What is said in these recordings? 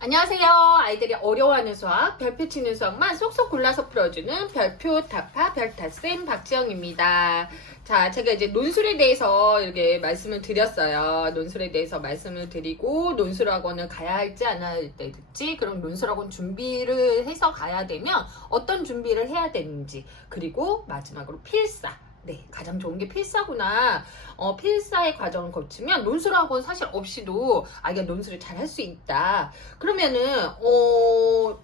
안녕하세요. 아이들이 어려워하는 수학, 별표 치는 수학만 쏙쏙 골라서 풀어주는 별표 타파 별타쌤 박지영입니다. 자, 제가 이제 논술에 대해서 이렇게 말씀을 드렸어요. 논술에 대해서 말씀을 드리고 논술학원을 가야 할지 안 할지, 그럼 논술학원 준비를 해서 가야 되면 어떤 준비를 해야 되는지, 그리고 마지막으로 필사. 네, 가장 좋은 게 필사구나. 필사의 과정을 거치면 논술학원 사실 없이도 아이가 논술을 잘 할 수 있다. 그러면은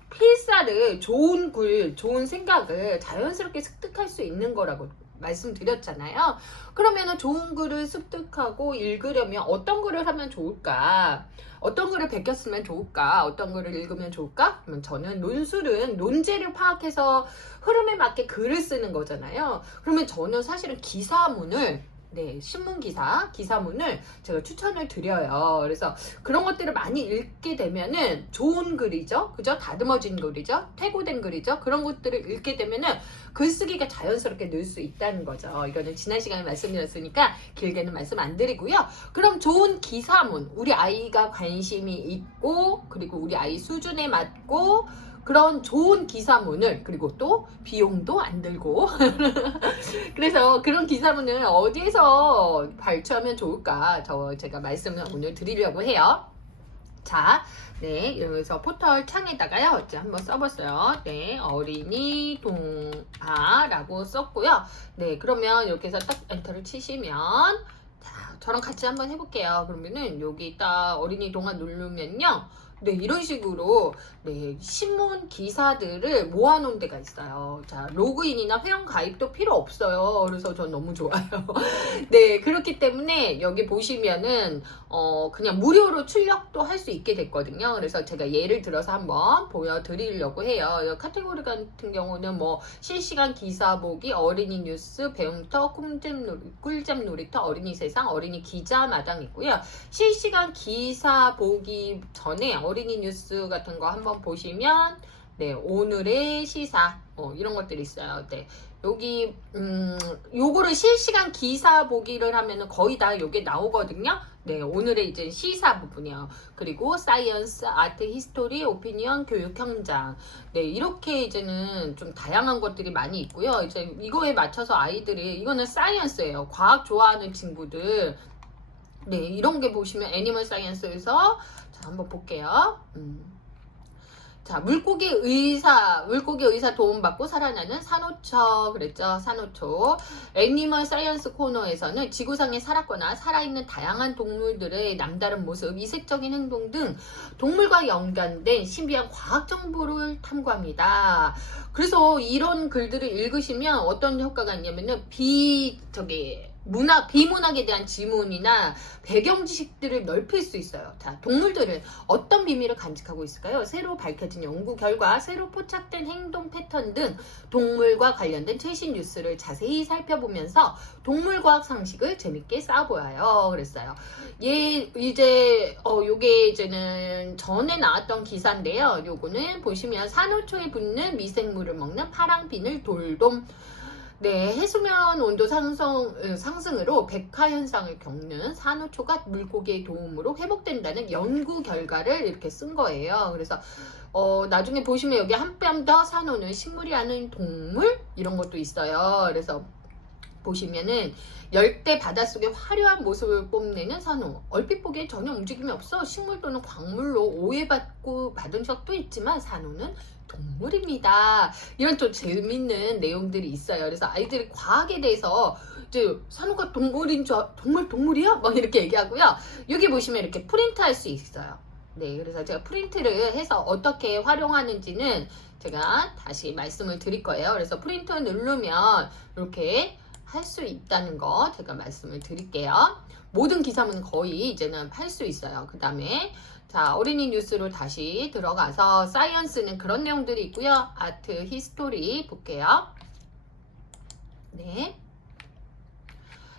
필사를 좋은 글, 좋은 생각을 자연스럽게 습득할 수 있는 거라고 말씀드렸잖아요. 그러면은 좋은 글을 습득하고 읽으려면 어떤 글을 하면 좋을까? 어떤 글을 베꼈으면 좋을까? 어떤 글을 읽으면 좋을까? 그러면 저는 논술은 논제를 파악해서 흐름에 맞게 글을 쓰는 거잖아요. 그러면 저는 사실은 기사문을 신문 기사문을 제가 추천을 드려요. 그래서 그런 것들을 많이 읽게 되면은 좋은 글이죠. 그죠? 다듬어진 글이죠. 퇴고된 글이죠. 그런 것들을 읽게 되면은 글쓰기가 자연스럽게 늘 수 있다는 거죠. 이거는 지난 시간에 말씀드렸으니까 길게는 말씀 안 드리고요. 그럼 좋은 기사문, 우리 아이가 관심이 있고, 그리고 우리 아이 수준에 맞고, 그런 좋은 기사문을, 그리고 또 비용도 안 들고 그래서 그런 기사문을 어디에서 발췌하면 좋을까 제가 말씀을 오늘 드리려고 해요. 자, 여기서 포털 창에다가요, 이제 한번 써봤어요. 어린이 동화라고 썼고요. 그러면 이렇게 해서 딱 엔터를 치시면, 자, 저랑 같이 한번 해볼게요. 그러면은 여기 딱 어린이 동화 누르면요. 이런 식으로 신문 기사들을 모아놓은 데가 있어요. 자, 로그인이나 회원 가입도 필요 없어요. 그래서 전 너무 좋아요. 그렇기 때문에 여기 보시면은 그냥 무료로 출력도 할 수 있게 됐거든요. 그래서 제가 예를 들어서 한번 보여드리려고 해요. 카테고리 같은 경우는 뭐 실시간 기사 보기, 어린이 뉴스, 배움터, 꿀잼 놀이터, 어린이 세상, 어린이 기자마당 있고요. 실시간 기사 보기 전에 어린이 뉴스 같은 거 한번 보시면 오늘의 시사 이런 것들이 있어요. 여기 요거를 실시간 기사 보기를 하면은 거의 다 요게 나오거든요. 오늘의 이제 시사 부분이요. 그리고 사이언스, 아트, 히스토리, 오피니언, 교육 현장. 이렇게 이제는 좀 다양한 것들이 많이 있고요. 이제 이거에 맞춰서 아이들이, 이거는 사이언스예요. 과학 좋아하는 친구들. 이런 게 보시면 애니멀 사이언스에서, 자, 한번 볼게요. 자, 물고기 의사 도움받고 살아나는 산호초, 그랬죠? 산호초. 애니멀 사이언스 코너에서는 지구상에 살았거나 살아있는 다양한 동물들의 남다른 모습, 이색적인 행동 등 동물과 연관된 신비한 과학 정보를 탐구합니다. 그래서 이런 글들을 읽으시면 어떤 효과가 있냐면은 비문학에 대한 지문이나 배경 지식들을 넓힐 수 있어요. 자, 동물들은 어떤 비밀을 간직하고 있을까요? 새로 밝혀진 연구 결과, 새로 포착된 행동 패턴 등 동물과 관련된 최신 뉴스를 자세히 살펴보면서 동물과학 상식을 재밌게 쌓아보아요. 그랬어요. 요게 이제는 전에 나왔던 기사인데요. 요거는 보시면 산호초에 붙는 미생물을 먹는 파랑 비늘 돌돔. 해수면 온도 상승으로 백화 현상을 겪는 산호초가 물고기의 도움으로 회복된다는 연구 결과를 이렇게 쓴 거예요. 그래서 나중에 보시면 여기 한 뼘 더 산호는 식물이 아닌 동물 이런 것도 있어요. 그래서 보시면은 열대 바닷속의 화려한 모습을 뽐내는 산호. 얼핏 보기엔 전혀 움직임이 없어 식물 또는 광물로 받은 적도 있지만 산호는 동물입니다. 이런 또 재밌는 내용들이 있어요. 그래서 아이들이 과학에 대해서 이제 산호가 정말 동물이야? 막 이렇게 얘기하고요. 여기 보시면 이렇게 프린트할 수 있어요. 그래서 제가 프린트를 해서 어떻게 활용하는지는 제가 다시 말씀을 드릴 거예요. 그래서 프린트 누르면 이렇게 할 수 있다는 거 제가 말씀을 드릴게요. 모든 기사문 거의 이제는 할 수 있어요. 그 다음에 자, 어린이 뉴스로 다시 들어가서 사이언스는 그런 내용들이 있고요. 아트, 히스토리 볼게요.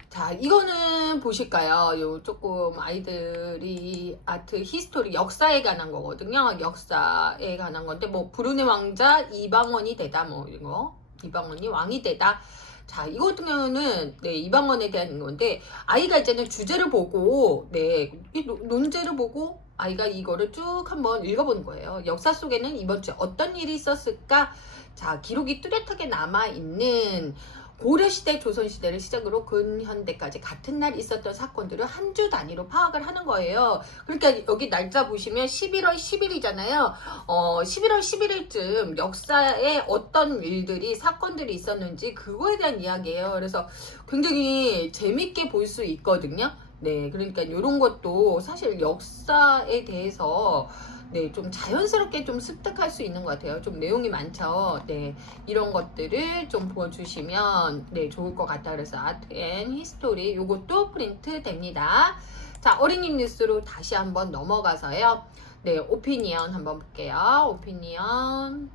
자, 이거는 보실까요? 요 조금 아이들이 아트, 히스토리, 역사에 관한 거거든요. 역사에 관한 건데 뭐 브루네 왕자 이방원이 되다 뭐 이거 이방원이 왕이 되다. 자, 이거 같은 경우는 이방원에 대한 건데 아이가 이제는 주제를 보고 이 논제를 보고 아이가 이거를 쭉 한번 읽어보는 거예요. 역사 속에는 이번 주에 어떤 일이 있었을까? 자, 기록이 뚜렷하게 남아있는 고려시대, 조선시대를 시작으로 근현대까지 같은 날 있었던 사건들을 한 주 단위로 파악을 하는 거예요. 그러니까 여기 날짜 보시면 11월 10일이잖아요. 11월 11일쯤 역사에 어떤 일들이, 사건들이 있었는지 그거에 대한 이야기예요. 그래서 굉장히 재밌게 볼 수 있거든요. 네, 그러니까 이런 것도 사실 역사에 대해서 네, 좀 자연스럽게 좀 습득할 수 있는 것 같아요. 좀 내용이 많죠. 네, 이런 것들을 좀 보여주시면 네, 좋을 것 같아요. 그래서 아트 앤 히스토리 요것도 프린트 됩니다. 자, 어린이 뉴스로 다시 한번 넘어가서요. 네, 오피니언 한번 볼게요. 오피니언.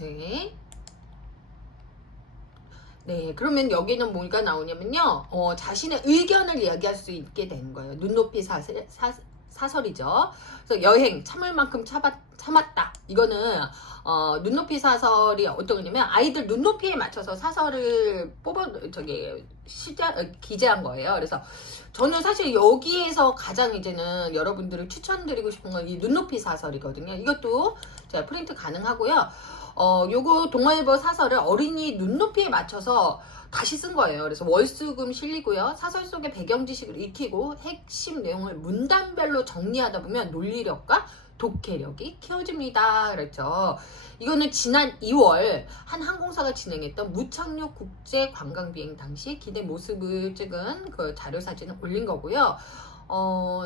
네. 네, 그러면 여기는 뭐가 나오냐면요. 자신의 의견을 이야기할 수 있게 되는 거예요. 눈높이 사설이죠. 그래서 여행 참을 만큼 참았다. 이거는 눈높이 사설이 어떤 거냐면 아이들 눈높이에 맞춰서 사설을 기재한 거예요. 그래서 저는 사실 여기에서 가장 이제는 여러분들을 추천드리고 싶은 건 이 눈높이 사설이거든요. 이것도 제가 프린트 가능하고요. 요거 동아일보 사설을 어린이 눈높이에 맞춰서 다시 쓴 거예요. 그래서 월수금 실리고요. 사설 속의 배경 지식을 익히고 핵심 내용을 문단별로 정리하다 보면 논리력과 독해력이 키워집니다. 그렇죠. 이거는 지난 2월 한 항공사가 진행했던 무착륙 국제 관광 비행 당시 기내 모습을 찍은 그 자료 사진을 올린 거고요.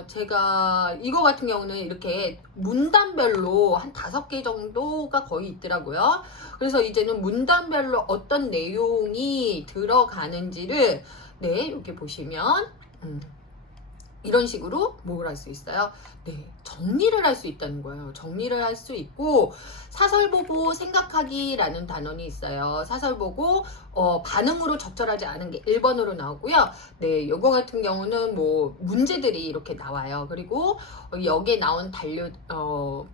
제가 이거 같은 경우는 이렇게 문단별로 한 5개 정도가 거의 있더라고요. 그래서 이제는 문단별로 어떤 내용이 들어가는지를 네, 이렇게 보시면 이런 식으로 뭘 할 수 있어요? 네, 정리를 할 수 있다는 거예요. 정리를 할 수 있고, 사설 보고 생각하기라는 단원이 있어요. 사설 보고 반응으로 적절하지 않은 게 1번으로 나오고요. 네, 요거 같은 경우는 뭐 문제들이 이렇게 나와요. 그리고 여기에 나온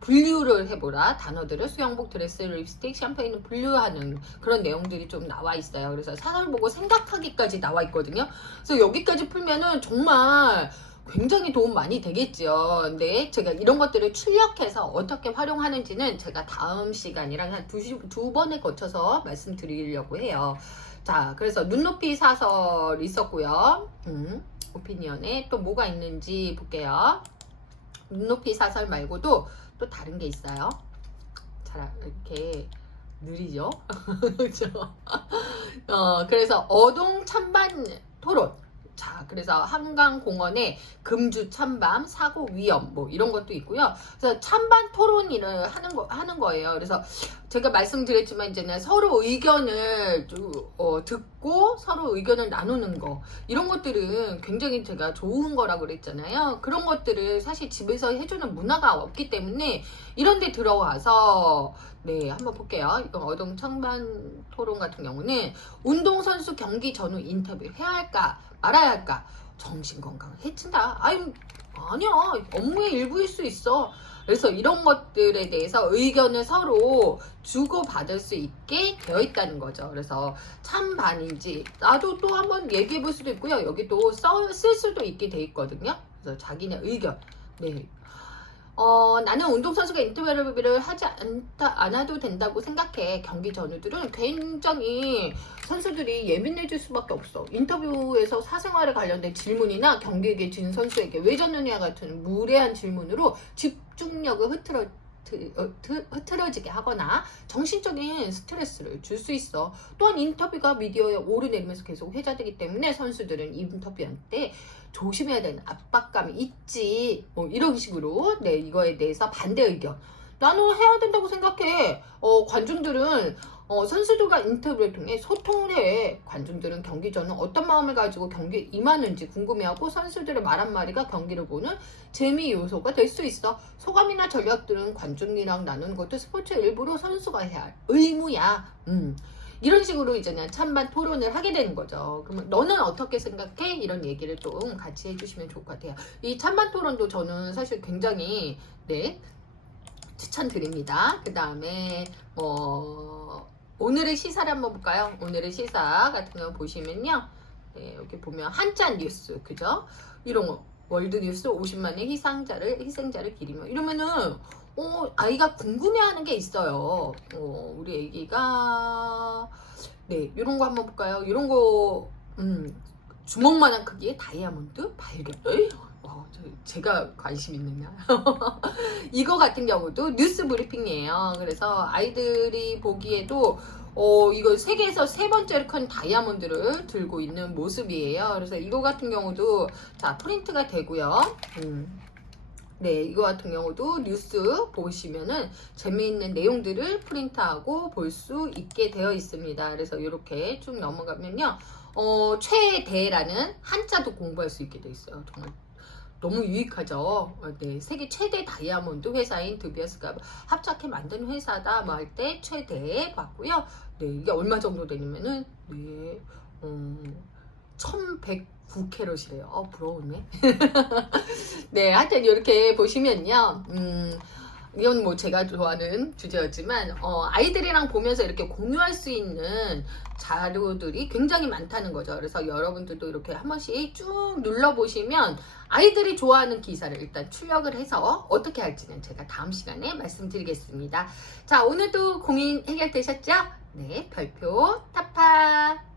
분류를 해보라. 단어들을 수영복, 드레스, 립스틱, 샴페인을 분류하는 그런 내용들이 좀 나와 있어요. 그래서 사설 보고 생각하기까지 나와 있거든요. 그래서 여기까지 풀면은 정말 굉장히 도움 많이 되겠죠. 근데 제가 이런 것들을 출력해서 어떻게 활용하는지는 제가 다음 시간이랑 한 두 번에 거쳐서 말씀드리려고 해요. 자, 그래서 눈높이 사설 있었고요. 오피니언에 또 뭐가 있는지 볼게요. 눈높이 사설 말고도 또 다른 게 있어요. 잘 이렇게 느리죠? 그렇죠? 그래서 어동 찬반 토론. 자, 그래서 한강공원에 금주 찬반, 사고 위험, 뭐 이런 것도 있고요. 그래서 찬반 토론을 하는 거예요. 그래서 제가 말씀드렸지만 이제는 서로 의견을 듣고 서로 의견을 나누는 거, 이런 것들은 굉장히 제가 좋은 거라고 그랬잖아요. 그런 것들을 사실 집에서 해주는 문화가 없기 때문에 이런 데 들어와서 네, 한번 볼게요. 이건 어동 찬반 토론 같은 경우는 운동선수 경기 전후 인터뷰 해야 할까 말아야 할까? 정신건강을 해친다. 아니야. 업무의 일부일 수 있어. 그래서 이런 것들에 대해서 의견을 서로 주고받을 수 있게 되어 있다는 거죠. 그래서 찬반인지 나도 또 한번 얘기해 볼 수도 있고요. 여기 또 쓸 수도 있게 돼 있거든요. 그래서 자기네 의견. 네. 나는 운동선수가 인터뷰를 하지 않아도 된다고 생각해. 경기 전후들은 굉장히 선수들이 예민해질 수밖에 없어. 인터뷰에서 사생활에 관련된 질문이나 경기에게 진 선수에게 왜 졌느냐 같은 무례한 질문으로 집중력을 흐트러지게 하거나 정신적인 스트레스를 줄 수 있어. 또한 인터뷰가 미디어에 오르내리면서 계속 회자되기 때문에 선수들은 인터뷰한테 조심해야 되는 압박감이 있지. 이런 식으로 네, 이거에 대해서 반대 의견. 나는 해야 된다고 생각해. 관중들은 선수들과 인터뷰를 통해 소통을 해. 관중들은 경기 전후 어떤 마음을 가지고 경기에 임하는지 궁금해하고 선수들의 말 한마디가 경기를 보는 재미 요소가 될 수 있어. 소감이나 전략들은 관중이랑 나누는 것도 스포츠의 일부로 선수가 해야 할 의무야. 이런 식으로 이제는 찬반 토론을 하게 되는 거죠. 그러면 너는 어떻게 생각해? 이런 얘기를 좀 같이 해주시면 좋을 것 같아요. 이 찬반 토론도 저는 사실 굉장히 네, 추천드립니다. 그 다음에 오늘의 시사를 한번 볼까요? 오늘의 시사 같은 거 보시면요. 네, 여기 보면 한자 뉴스, 그죠? 이런 거. 월드뉴스 50만의 희생자를 기리며 이러면은 아이가 궁금해하는 게 있어요. 우리 애기가 네 이런 거 한번 볼까요? 이런 거 주먹만한 크기의 다이아몬드 발견. 제가 관심 있느냐? 이거 같은 경우도 뉴스 브리핑이에요. 그래서 아이들이 보기에도 이거 세계에서 세 번째로 큰 다이아몬드를 들고 있는 모습이에요. 그래서 이거 같은 경우도 자 프린트가 되고요. 네, 이거 같은 경우도 뉴스 보시면은 재미있는 내용들을 프린트하고 볼 수 있게 되어 있습니다. 그래서 이렇게 쭉 넘어가면요. 최대라는 한자도 공부할 수 있게 되어 있어요. 정말 너무 유익하죠. 네, 세계 최대 다이아몬드 회사인 드비아스가 합작해 만든 회사다 뭐 할 때 최대 봤고요. 네, 이게 얼마 정도 되냐면은 네, 1109캐럿이래요. 부러우네. 네, 하여튼 이렇게 보시면요. 이건 뭐 제가 좋아하는 주제였지만 아이들이랑 보면서 이렇게 공유할 수 있는 자료들이 굉장히 많다는 거죠. 그래서 여러분들도 이렇게 한 번씩 쭉 눌러보시면 아이들이 좋아하는 기사를 일단 출력을 해서 어떻게 할지는 제가 다음 시간에 말씀드리겠습니다. 자, 오늘도 고민 해결되셨죠? 네, 별표 타파.